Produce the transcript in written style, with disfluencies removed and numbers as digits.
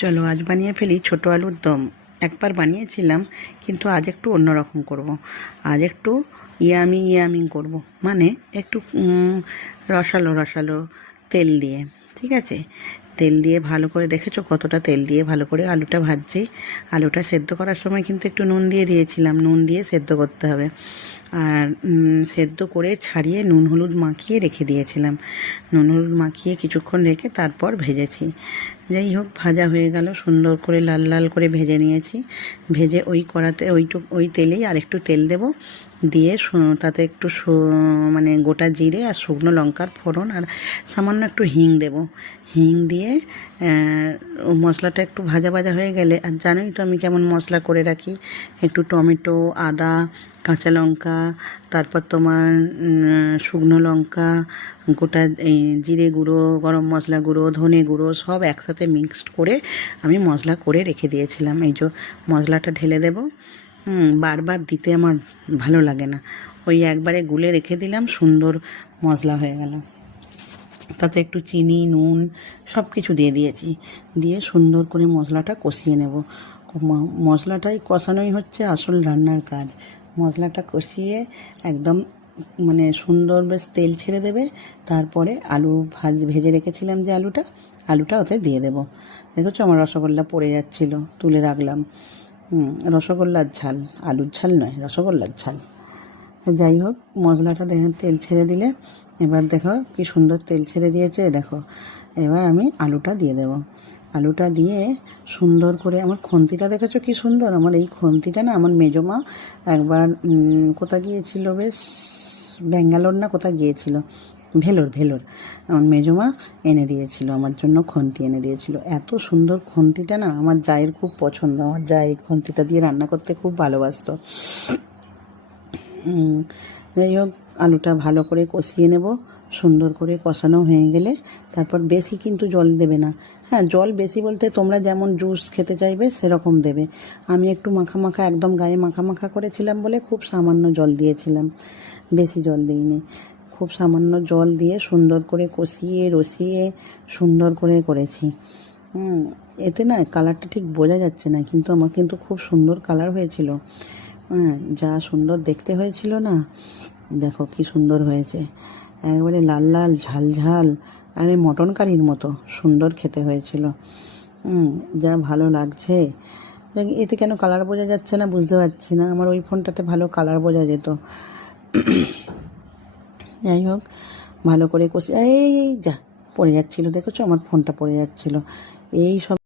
চলো আজ বানিয়ে ফেলি ছোট আলুর দম। একবার বানিয়েছিলাম, কিন্তু আজ একটু অন্যরকম করব। আজ একটু ইয়ামি ইয়ামি করব, মানে একটু রসালো রসালো তেল দিয়ে। ঠিক আছে, তেল দিয়ে ভালো করে, দেখেছো কতটা তেল দিয়ে ভালো করে আলুটা ভাজছি। আলুটা সেদ্ধ করার সময় কিন্তু একটু নুন দিয়ে দিয়েছিলাম, নুন দিয়ে সেদ্ধ করতে হবে। আর সেদ্ধ করে ছাড়িয়ে নুন হলুদ মাখিয়ে রেখে দিয়েছিলাম। নুন হলুদ মাখিয়ে কিছুক্ষণ রেখে তারপর ভেজেছি। যাই হোক, ভাজা হয়ে গেল, সুন্দর করে লাল লাল করে ভেজে নিয়েছি। ভেজে ওই কড়াতে ওই তেলেই আর একটু তেল দেব, দিয়ে তাতে একটু মানে গোটা জিরে আর শুকনো লঙ্কার ফোড়ন আর সামান্য একটু হিং দেব। হিং দিয়ে মশলাটা একটু ভাজা ভাজা হয়ে গেলে, আর জানোই তো আমি কেমন মশলা করে রাখি, একটু টমেটো, আদা, কাঁচা লঙ্কা, তারপর তোমার শুকনো লঙ্কা, গোটা এই জিরে গুঁড়ো, গরম মশলা গুঁড়ো, ধনে গুঁড়ো সব একসাথে মিক্সড করে আমি মশলা করে রেখে দিয়েছিলাম। এই যে মশলাটা ঢেলে দেব। বারবার দিতে আমার ভালো লাগে না, ওই একবারে গুলে রেখে দিলাম, সুন্দর মশলা হয়ে গেল। তাতে একটু চিনি, নুন সব কিছু দিয়ে দিয়েছি, দিয়ে সুন্দর করে মশলাটা কষিয়ে নেব। মশলাটাই কষানোই হচ্ছে আসল রান্নার কাজ। মশলাটা কষিয়ে একদম মানে সুন্দর বেশ তেল ছেড়ে দেবে। তারপরে আলু ভেজে রেখেছিলাম যে আলুটা ওতে দিয়ে দেব। দেখেছো আমার রসগোল্লা পড়ে যাচ্ছিল, তুলে রাখলাম। রসগোল্লার ঝাল, আলুর ঝাল নয়, রসগোল্লার ঝাল। যাই হোক, মশলাটা তেল ছেড়ে দিলে, এবার দেখো কি সুন্দর তেল ছেড়ে দিয়েছে। দেখো, এবার আমি আলুটা দিয়ে দেব। আলুটা দিয়ে সুন্দর করে, আমার খুন্তিটা দেখেছো কি সুন্দর। আমার এই খুন্তিটা না, আমার মেজমা একবার কোথায় গিয়েছিল, বেশ ব্যাঙ্গালোর না কোথায় গিয়েছিল, ভেলোর আমার মেজমা এনে দিয়েছিল, আমার জন্য খুন্তি এনে দিয়েছিল। এত সুন্দর খুন্তিটা না, আমার জায়ের খুব পছন্দ। আমার জায়ের খুন্তিটা দিয়ে রান্না করতে খুব ভালোবাসতো। যাই হোক, আলুটা ভালো করে কষিয়ে নেব। সুন্দর করে কষানো হয়ে গেলে তারপর বেশি কিন্তু জল দেবে না। হ্যাঁ, জল বেশি বলতে তোমরা যেমন জুস খেতে চাইবে সেরকম দেবে। আমি একটু মাখা মাখা, একদম গায়ে মাখা মাখা করেছিলাম বলে খুব সামান্য জল দিয়েছিলাম, বেশি জল দিইনি। খুব সামান্য জল দিয়ে সুন্দর করে কষিয়ে রসিয়ে সুন্দর করে করেছি। এতে না কালারটা ঠিক বোঝা যাচ্ছে না, কিন্তু আমার কিন্তু খুব সুন্দর কালার হয়েছিল। যা সুন্দর দেখতে হয়েছিল না, দেখো কি সুন্দর হয়েছে, একবারে লাল লাল ঝাল ঝাল, আরে মটন কারির মতো সুন্দর খেতে হয়েছিল। যা ভালো লাগছে। এতে কেন কালার বোঝা যাচ্ছে না বুঝতে পারছি না, আমার ওই ফোনটাতে ভালো কালার বোঝা যেত। যাই হোক, ভালো করে কষে, এই যা পড়ে যাচ্ছিলো, দেখেছো আমার ফোনটা পড়ে যাচ্ছিলো। এই সব